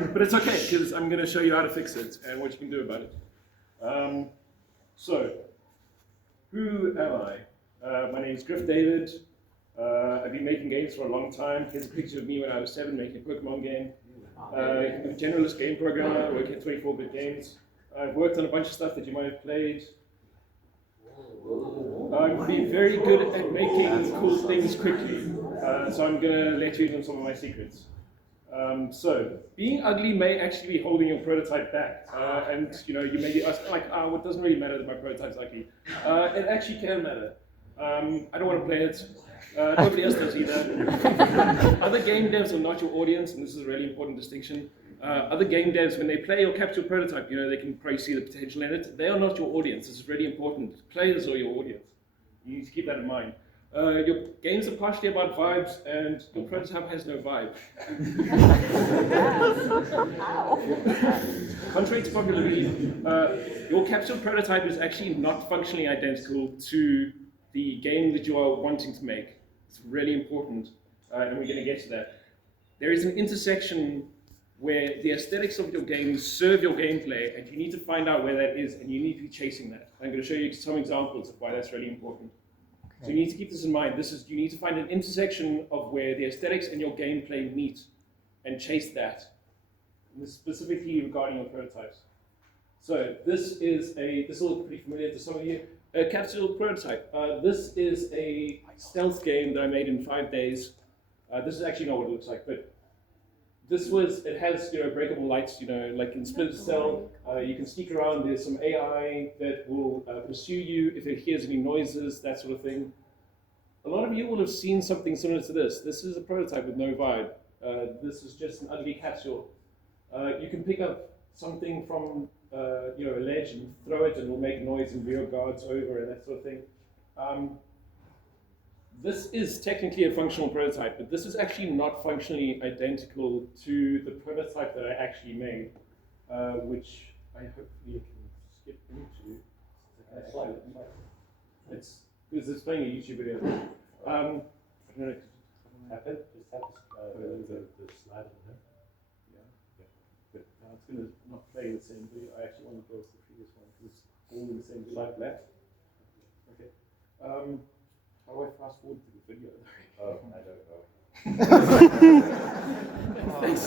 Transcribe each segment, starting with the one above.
But it's okay, because I'm going to show you how to fix it and what you can do about it. So, who am I? My name is Griff David. I've been making games for a long time. Here's a picture of me when I was 7 making a Pokemon game. I'm a generalist game programmer, working at 24-bit games. I've worked on a bunch of stuff that you might have played. I've been very good at making cool things quickly, so I'm going to let you in on some of my secrets. So, being ugly may actually be holding your prototype back, and you may be asking, like, oh, it doesn't really matter that my prototype's ugly. It actually can matter. I don't want to play it. Nobody else does either. Other game devs are not your audience, and this is a really important distinction. Other game devs, when they play or capture your prototype, they can probably see the potential in it. They are not your audience. This is really important. Players are your audience. You need to keep that in mind. Your games are partially about vibes, and your prototype has no vibe. Contrary to popular belief, your captured prototype is actually not functionally identical to the game that you are wanting to make. It's really important, and we're going to get to that. There is an intersection where the aesthetics of your game serve your gameplay, and you need to find out where that is, and you need to be chasing that. I'm going to show you some examples of why that's really important. Okay. So you need to keep this in mind. You need to find an intersection of where the aesthetics and your gameplay meet, and chase that. And this is specifically regarding your prototypes. So this will look pretty familiar to some of you. A capsule prototype. This is a stealth game that I made in 5 days. This is actually not what it looks like, but it has breakable lights, like in Splinter Cell. You can sneak around. There's some AI that will pursue you if it hears any noises, that sort of thing. A lot of you will have seen something similar to this. This is a prototype with no vibe. This is just an ugly capsule. You can pick up something from a ledge and throw it, and it will make noise and rear guards over and that sort of thing. This is technically a functional prototype, but this is actually not functionally identical to the prototype that I actually made, which I hopefully can skip into. It's because it's playing a YouTube video. I don't know. Tap it. Just tap the slide on there. But it's going to not play the same video. I actually want to go to the previous one because it's all in the same video. Slide left. Okay. How do I fast forward to the video? Oh, I don't know. Thanks.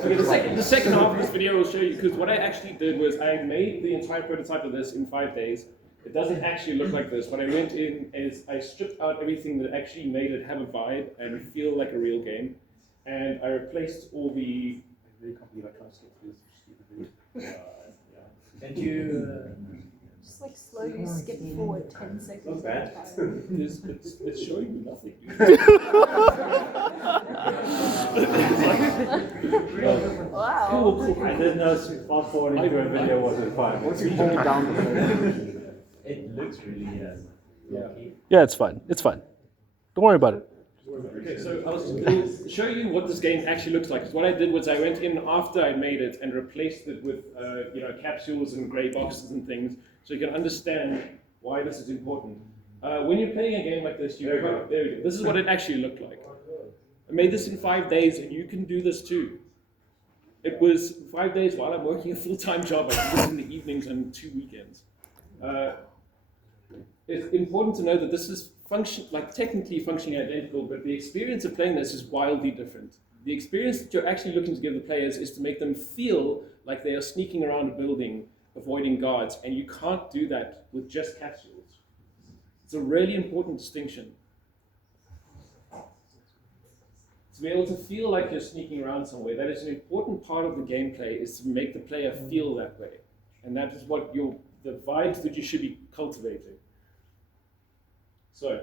Okay, the second half of this video will show you, because what I actually did was I made the entire prototype of this in 5 days. It doesn't actually look like this. What I went in is I stripped out everything that actually made it have a vibe and feel like a real game. And I replaced all the... I really can't believe I can't skip through this stupid video. And you... Just like slowly skip forward 10 seconds. Not bad. It's showing me nothing. Wow. Cool. I didn't know fast forwarding to a video wasn't fun. Once you hold it down, it looks really yeah, it's fine. It's fine. Don't worry about it. Okay, so I'll show you what this game actually looks like. What I did was I went in after I made it and replaced it with capsules and grey boxes and things, so you can understand why this is important. When you're playing a game like this, there we go. This is what it actually looked like. I made this in 5 days, and you can do this too. It was 5 days while I'm working a full-time job. I do this in the evenings and 2 weekends. It's important to know that this is technically functionally identical, but the experience of playing this is wildly different. The experience that you're actually looking to give the players is to make them feel like they are sneaking around a building, avoiding guards, and you can't do that with just capsules. It's a really important distinction. To be able to feel like you're sneaking around somewhere, that is an important part of the gameplay, is to make the player feel that way. And that is what the vibes that you should be cultivating. So,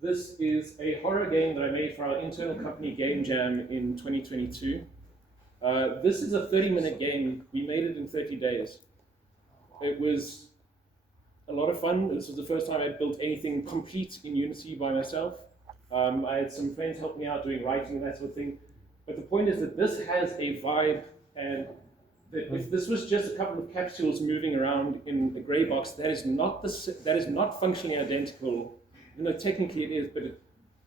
this is a horror game that I made for our internal company Game Jam in 2022. This is a 30-minute game. We made it in 30 days. It was a lot of fun. This was the first time I'd built anything complete in Unity by myself. I had some friends help me out doing writing and that sort of thing. But the point is that this has a vibe, and that if this was just a couple of capsules moving around in a grey box, that is not functionally identical. Technically it is, but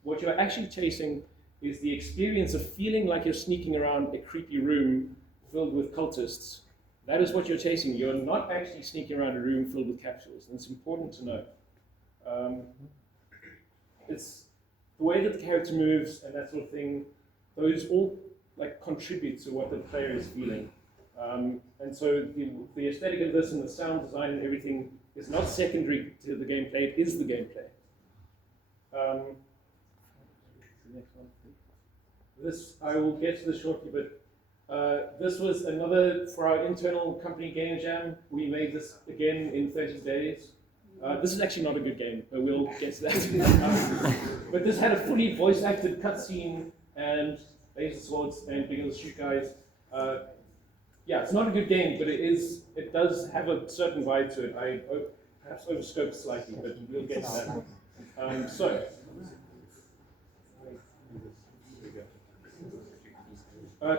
what you're actually chasing is the experience of feeling like you're sneaking around a creepy room filled with cultists. That is what you're chasing. You're not actually sneaking around a room filled with capsules, and it's important to know. It's the way that the character moves and that sort of thing. Those all like contribute to what the player is feeling. And so the aesthetic of this and the sound design and everything is not secondary to the gameplay, it is the gameplay. This, I will get to this shortly, but this was another, for our internal company game jam, we made this again in 30 days. This is actually not a good game, but we'll get to that. But this had a fully voice-acted cutscene and laser swords and being able to shoot guys. Yeah, it's not a good game, but it does have a certain vibe to it. I perhaps overscoped slightly, but we'll get to that.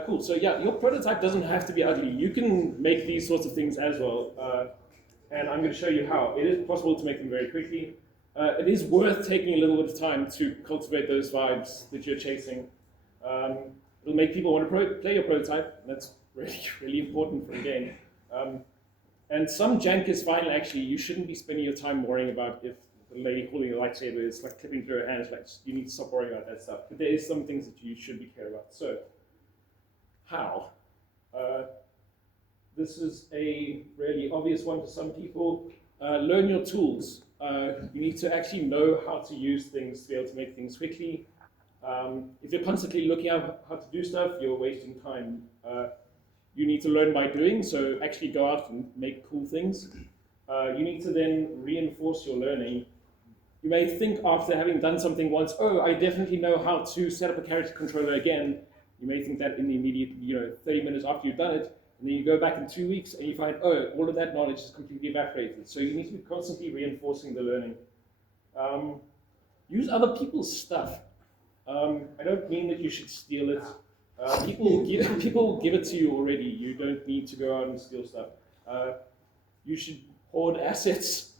Cool, so yeah, your prototype doesn't have to be ugly. You can make these sorts of things as well, and I'm going to show you how. It is possible to make them very quickly. It is worth taking a little bit of time to cultivate those vibes that you're chasing. It'll make people want to play your prototype, and that's really, really important for a game. And some jank is fine, actually. You shouldn't be spending your time worrying about if the lady holding a lightsaber is like clipping through her hands. Like, you need to stop worrying about that stuff. But there is some things that you should be care about. So, how? This is a really obvious one for some people. Learn your tools. You need to actually know how to use things to be able to make things quickly. If you're constantly looking up how to do stuff, you're wasting time. You need to learn by doing, so actually go out and make cool things. You need to then reinforce your learning. You may think after having done something once, oh, I definitely know how to set up a character controller again. You may think that in the immediate, 30 minutes after you've done it, and then you go back in 2 weeks and you find, oh, all of that knowledge is completely evaporated. So you need to be constantly reinforcing the learning. Use other people's stuff. I don't mean that you should steal it. People give it to you already. You don't need to go out and steal stuff. You should hoard assets.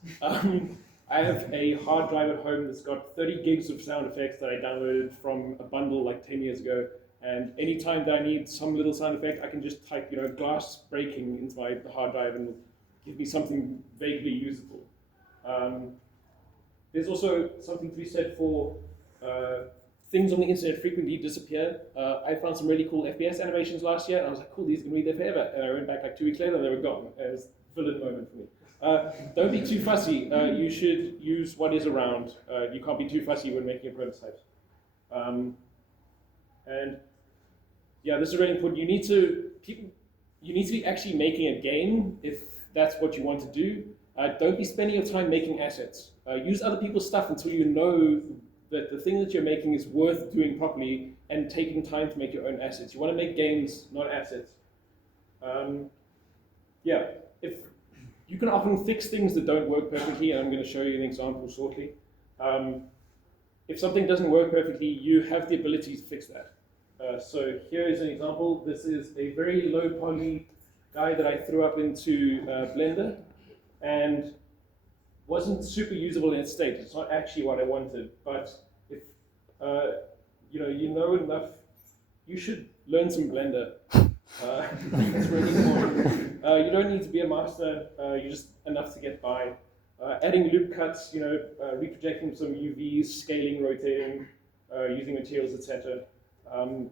I have a hard drive at home that's got 30 gigs of sound effects that I downloaded from a bundle like 10 years ago. And anytime that I need some little sound effect, I can just type, glass breaking into my hard drive and give me something vaguely usable. There's also something to be said for things on the internet frequently disappear. I found some really cool FPS animations last year, and I was like, cool, these are going to be there forever. And I went back like 2 weeks later, and they were gone. It was a villain moment for me. Don't be too fussy. You should use what is around. You can't be too fussy when making a prototype. And yeah, this is really important. You need to be actually making a game if that's what you want to do. Don't be spending your time making assets. Use other people's stuff until you know that the thing that you're making is worth doing properly and taking time to make your own assets. You want to make games, not assets. Yeah, if you can often fix things that don't work perfectly, and I'm going to show you an example shortly. If something doesn't work perfectly, you have the ability to fix that. So here is an example. This is a very low poly guy that I threw up into Blender, and wasn't super usable in its state. It's not actually what I wanted, but if you know enough, you should learn some Blender. It's really important. You don't need to be a master. You're just enough to get by. Adding loop cuts, reprojecting some UVs, scaling, rotating, using materials, etc.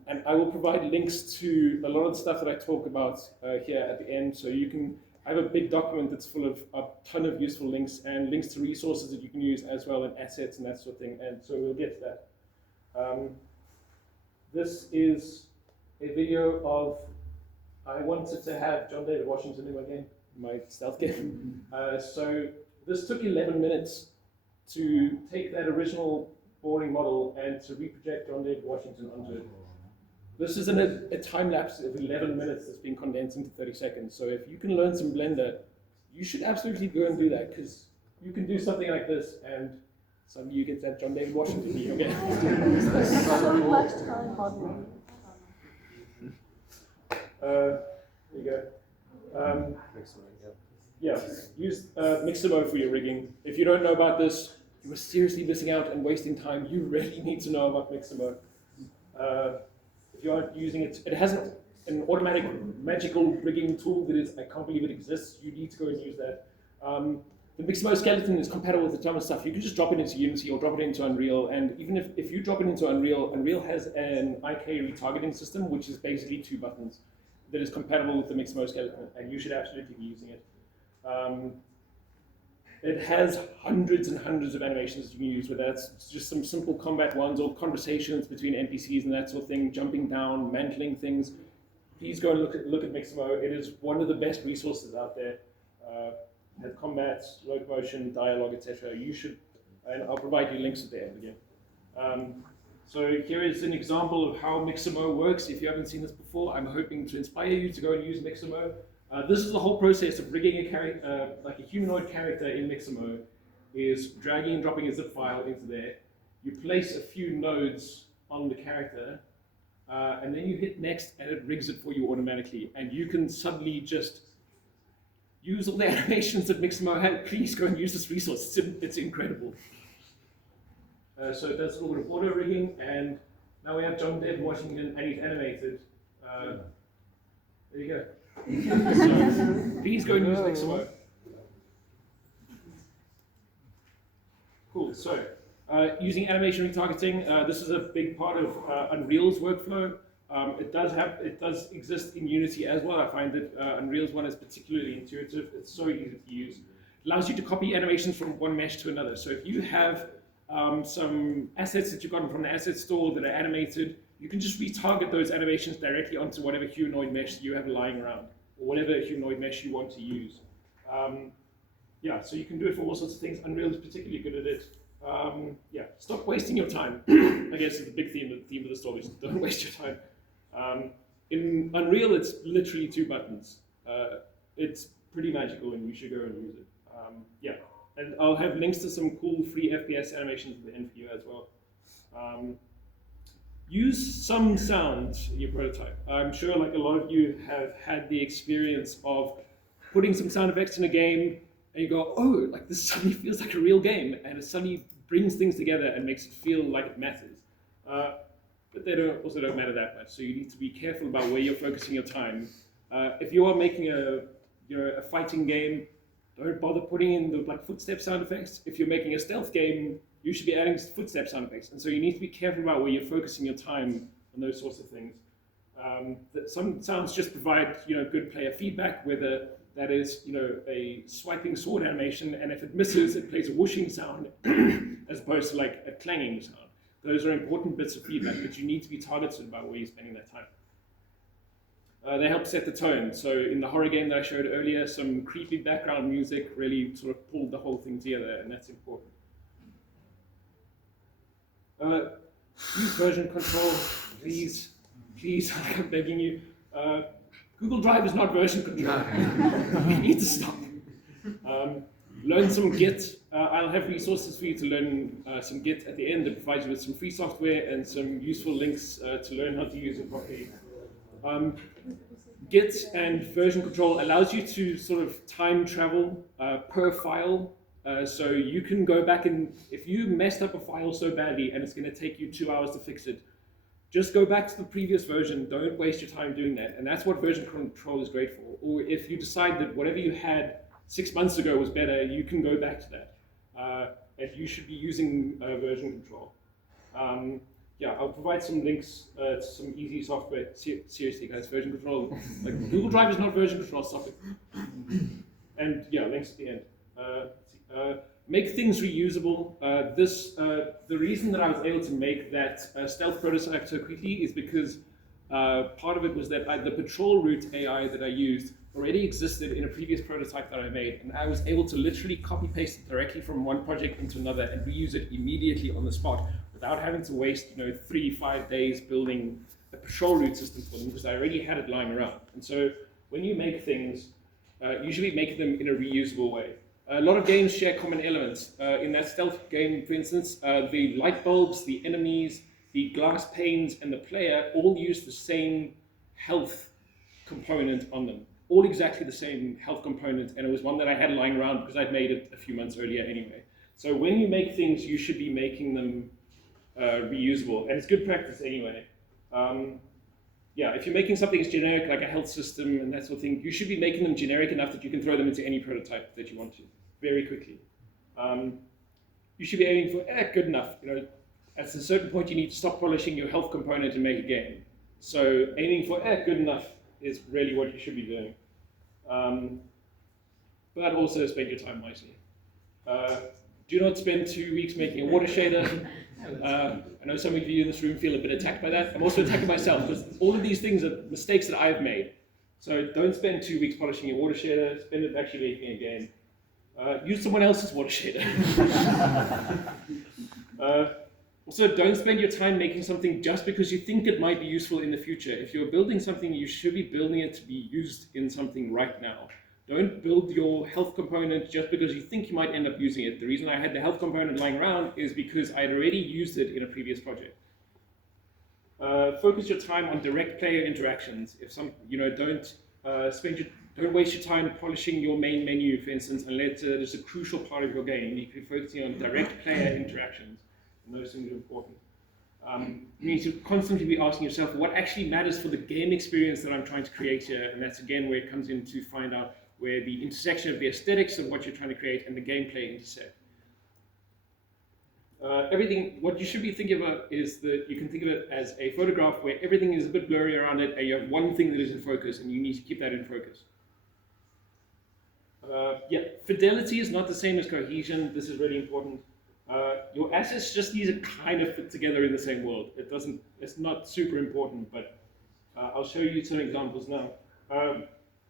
And I will provide links to a lot of the stuff that I talk about here at the end, so you can. I have a big document that's full of a ton of useful links and links to resources that you can use as well, and assets and that sort of thing, and so we'll get to that. This is a video of, I wanted to have John David Washington in my game, my stealth game. So this took 11 minutes to take that original boring model and to reproject John David Washington onto it. This is a time lapse of 11 minutes that's been condensed into 30 seconds. So if you can learn some Blender, you should absolutely go and do that, because you can do something like this, and some of you get that John David Washington in your game. So much time modeling. There you go. Yeah, use Mixamo for your rigging. If you don't know about this, you are seriously missing out and wasting time. You really need to know about Mixamo. If you aren't using it, it has an automatic magical rigging tool that is, I can't believe it exists. You need to go and use that. The Mixamo skeleton is compatible with a ton of stuff. You can just drop it into Unity or drop it into Unreal. And even if you drop it into Unreal, Unreal has an IK retargeting system, which is basically 2 buttons that is compatible with the Mixamo skeleton. And you should absolutely be using it. It has hundreds and hundreds of animations you can use with that. It's just some simple combat ones or conversations between NPCs and that sort of thing, jumping down, mantling things. Please go and look at Mixamo. It is one of the best resources out there. Has combat, locomotion, dialogue, etc. You should, and I'll provide you links at the end again. So here is an example of how Mixamo works. If you haven't seen this before, I'm hoping to inspire you to go and use Mixamo. This is the whole process of rigging a character, like a humanoid character in Mixamo, is dragging and dropping a zip file into there. You place a few nodes on the character, and then you hit next, and it rigs it for you automatically. And you can suddenly just use all the animations that Mixamo had. Please go and use this resource. It's incredible. So it does a little bit of auto rigging, and now we have John Dev watching it, and he's animated. There you go. So please go and use Mixamo. Cool. So using animation retargeting, this is a big part of Unreal's workflow. It does exist in Unity as well. I find that Unreal's one is particularly intuitive. It's so easy to use. It allows you to copy animations from one mesh to another. So if you have some assets that you've gotten from the asset store that are animated, you can just retarget those animations directly onto whatever humanoid mesh you have lying around, or whatever humanoid mesh you want to use. Yeah, so you can do it for all sorts of things. Unreal is particularly good at it. Yeah, stop wasting your time. I guess is the big theme of the story. Don't waste your time. In Unreal, it's literally 2 buttons. It's pretty magical, and you should go and use it. Yeah, and I'll have links to some cool free FPS animations at the end for you as well. Use some sound in your prototype. I'm sure like a lot of you have had the experience of putting some sound effects in a game, and you go, oh, like this suddenly feels like a real game, and it suddenly brings things together and makes it feel like it matters. But they also don't matter that much, so you need to be careful about where you're focusing your time. If you are making a fighting game, don't bother putting in the footstep sound effects. If you're making a stealth game, you should be adding footstep sound effects. And so you need to be careful about where you're focusing your time on those sorts of things. Some sounds just provide good player feedback, whether that is a swiping sword animation, and if it misses, it plays a whooshing sound as opposed to like a clanging sound. Those are important bits of feedback, but you need to be targeted about where you're spending that time. They help set the tone. So in the horror game that I showed earlier, some creepy background music really sort of pulled the whole thing together, and that's important. Use version control, please, I'm begging you. Google Drive is not version control. You need to stop. Learn some Git. I'll have resources for you to learn some Git at the end that provides you with some free software and some useful links to learn how to use it properly. Git and version control allows you to sort of time travel per file. So you can go back and, if you messed up a file so badly and it's going to take you 2 hours to fix it, just go back to the previous version. Don't waste your time doing that. And that's what version control is great for. Or if you decide that whatever you had 6 months ago was better, you can go back to that. And you should be using version control. Yeah, I'll provide some links to some easy software. Seriously, guys, version control. Like Google Drive is not version control software. And yeah, links at the end. Make things reusable. The reason that I was able to make that stealth prototype so quickly is because part of it was that the patrol route AI that I used already existed in a previous prototype that I made, and I was able to literally copy paste it directly from one project into another and reuse it immediately on the spot without having to waste 3-5 days building a patrol route system for them, because I already had it lying around. And so when you make things, usually make them in a reusable way. A lot of games share common elements. In that stealth game, for instance, the light bulbs, the enemies, the glass panes, and the player all use the same health component on them. All exactly the same health component, and it was one that I had lying around because I'd made it a few months earlier anyway. So when you make things, you should be making them reusable, and it's good practice anyway. Yeah, if you're making something that's generic, like a health system and that sort of thing, you should be making them generic enough that you can throw them into any prototype that you want to, very quickly. You should be aiming for, good enough. At a certain point, you need to stop polishing your health component and make a game. So aiming for, good enough is really what you should be doing. But also spend your time wisely. Do not spend 2 weeks making a water shader. I know some of you in this room feel a bit attacked by that. I'm also attacking myself because all of these things are mistakes that I've made. So don't spend 2 weeks polishing your water shader, spend it actually making a game. Use someone else's water shader. Also, don't spend your time making something just because you think it might be useful in the future. If you're building something, you should be building it to be used in something right now. Don't build your health component just because you think you might end up using it. The reason I had the health component lying around is because I had already used it in a previous project. Focus your time on direct player interactions. If don't waste your time polishing your main menu, for instance, unless it's a crucial part of your game. You can be focusing on direct player interactions, and those things are important. You need to constantly be asking yourself what actually matters for the game experience that I'm trying to create here, and that's again where it comes in to find out where the intersection of the aesthetics of what you're trying to create and the gameplay intersect. What you should be thinking about is that you can think of it as a photograph where everything is a bit blurry around it, and you have one thing that is in focus, and you need to keep that in focus. Fidelity is not the same as cohesion. This is really important. Your assets just need to kind of fit together in the same world. It's not super important, but I'll show you some examples now.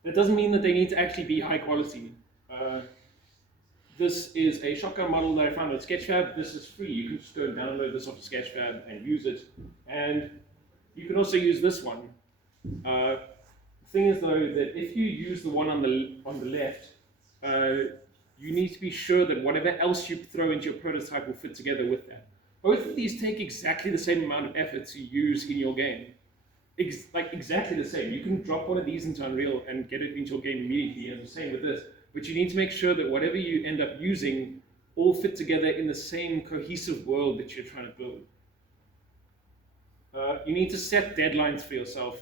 That doesn't mean that they need to actually be high quality. This is a shotgun model that I found on Sketchfab. This is free. You can just go and download this off of Sketchfab and use it. And you can also use this one. The thing is, though, that if you use the one on the left, you need to be sure that whatever else you throw into your prototype will fit together with that. Both of these take exactly the same amount of effort to use in your game. Exactly the same. You can drop one of these into Unreal and get it into your game immediately, and the same with this. But you need to make sure that whatever you end up using all fit together in the same cohesive world that you're trying to build. You need to set deadlines for yourself.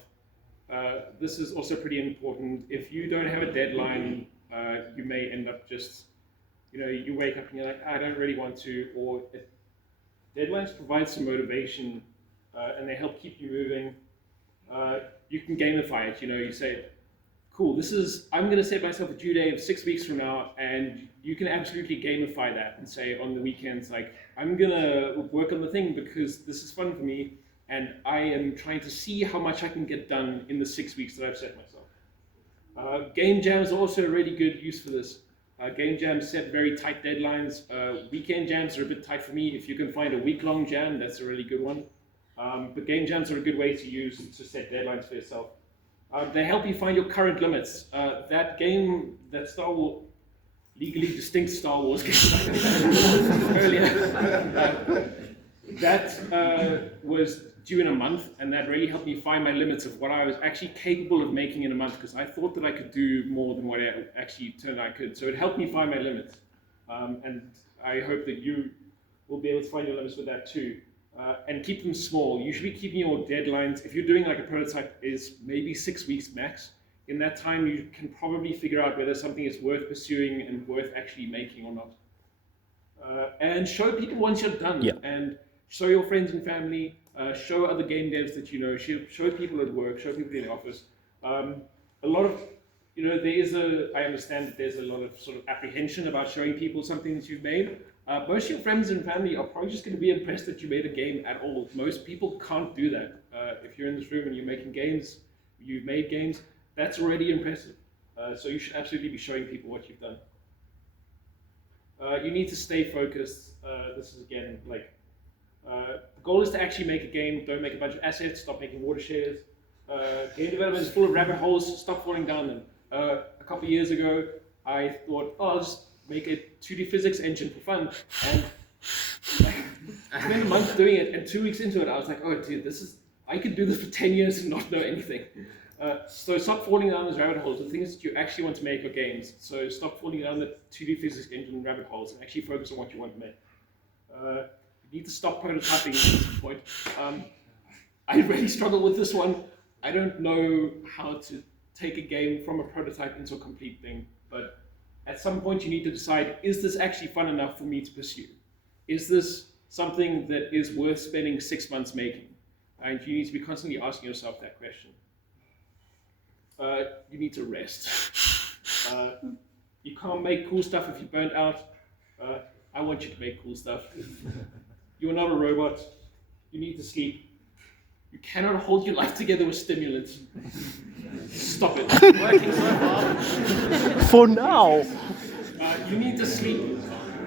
This is also pretty important. If you don't have a deadline, you may end up just, you wake up and you're like, I don't really want to, or deadlines provide some motivation and they help keep you moving. You can gamify it, you say, cool, I'm going to set myself a due date of 6 weeks from now, and you can absolutely gamify that and say on the weekends, I'm going to work on the thing because this is fun for me, and I am trying to see how much I can get done in the 6 weeks that I've set myself. Game jams are also a really good use for this. Game jams set very tight deadlines. Weekend jams are a bit tight for me. If you can find a week-long jam, that's a really good one. But game jams are a good way to use to set deadlines for yourself. They help you find your current limits. That game, that Star Wars, legally distinct Star Wars game earlier, that was due in a month, and that really helped me find my limits of what I was actually capable of making in a month, because I thought that I could do more than what I actually turned out I could. So it helped me find my limits. And I hope that you will be able to find your limits with that too. And keep them small. You should be keeping your deadlines. If you're doing a prototype, is maybe 6 weeks max. In that time, you can probably figure out whether something is worth pursuing and worth actually making or not. And show people once you're done. Yeah. And show your friends and family. Show other game devs that you know. Show people at work. Show people in the office. A lot of, I understand that there's a lot of sort of apprehension about showing people something that you've made. Most of your friends and family are probably just going to be impressed that you made a game at all. Most people can't do that. If you're in this room and you're making games, you've made games, that's already impressive. So you should absolutely be showing people what you've done. You need to stay focused. This is again the goal is to actually make a game. Don't make a bunch of assets. Stop making water shaders. Game development is full of rabbit holes. Stop falling down them. A couple of years ago, I thought, I'll just make a 2D physics engine for fun, and I spent a month doing it, and 2 weeks into it, I was like, oh dude, I could do this for 10 years and not know anything. So stop falling down those rabbit holes. The things that you actually want to make are games. So stop falling down the 2D physics engine rabbit holes and actually focus on what you want to make. You need to stop prototyping at some point. I really struggle with this one. I don't know how to take a game from a prototype into a complete thing, but at some point you need to decide, is this actually fun enough for me to pursue? Is this something that is worth spending 6 months making? And you need to be constantly asking yourself that question. You need to rest. You can't make cool stuff if you're burnt out. I want you to make cool stuff. You are not a robot. You need to sleep. You cannot hold your life together with stimulants. Stop it. Working so hard. For now. You need to sleep.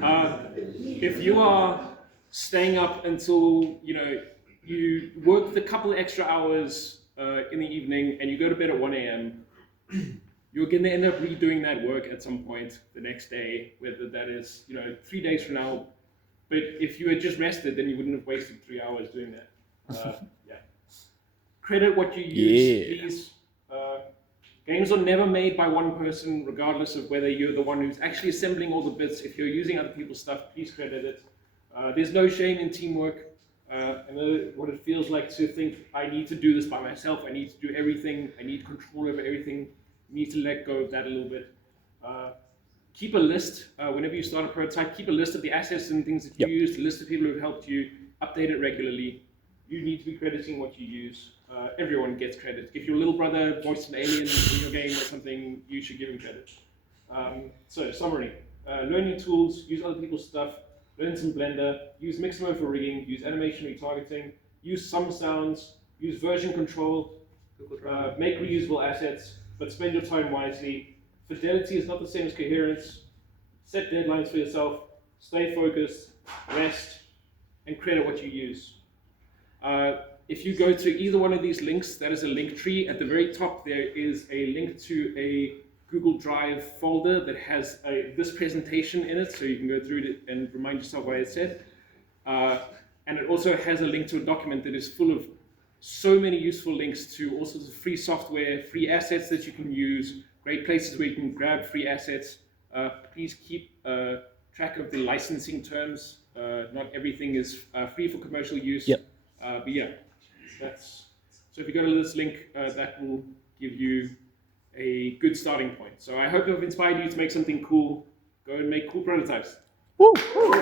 If you are staying up until you work a couple extra hours in the evening and you go to bed at 1 a.m., you're going to end up redoing that work at some point the next day, whether that is 3 days from now. But if you had just rested, then you wouldn't have wasted 3 hours doing that. Yeah. Credit what you use, please. Games are never made by one person, regardless of whether you're the one who's actually assembling all the bits. If you're using other people's stuff, please credit it. There's no shame in teamwork. I know what it feels like to think, I need to do this by myself, I need to do everything, I need control over everything. You need to let go of that a little bit. Keep a list. Whenever you start a prototype, keep a list of the assets and things that you used, a list of people who have helped you, update it regularly. You need to be crediting what you use. Everyone gets credit. If your little brother voiced an alien in your game or something, you should give him credit. So, summary. Learn new tools, use other people's stuff, learn some Blender, use Mixamo for rigging, use animation retargeting, use some sounds, use version control, make reusable assets, but spend your time wisely. Fidelity is not the same as coherence. Set deadlines for yourself, stay focused, rest, and credit what you use. If you go to either one of these links, that is a link tree. At the very top, there is a link to a Google Drive folder that has this presentation in it, so you can go through it and remind yourself what I said. And it also has a link to a document that is full of so many useful links to all sorts of free software, free assets that you can use, great places where you can grab free assets. Please keep track of the licensing terms. Not everything is free for commercial use. Yep. But yeah, so if you go to this link, that will give you a good starting point. So I hope I've inspired you to make something cool. Go and make cool prototypes. Woo! Woo! Woo! Woo!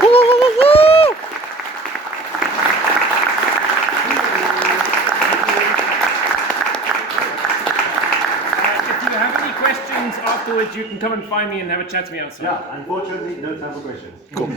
If you have any questions afterwards, you can come and find me and have a chat to me outside. Yeah, unfortunately, no time for questions. Cool.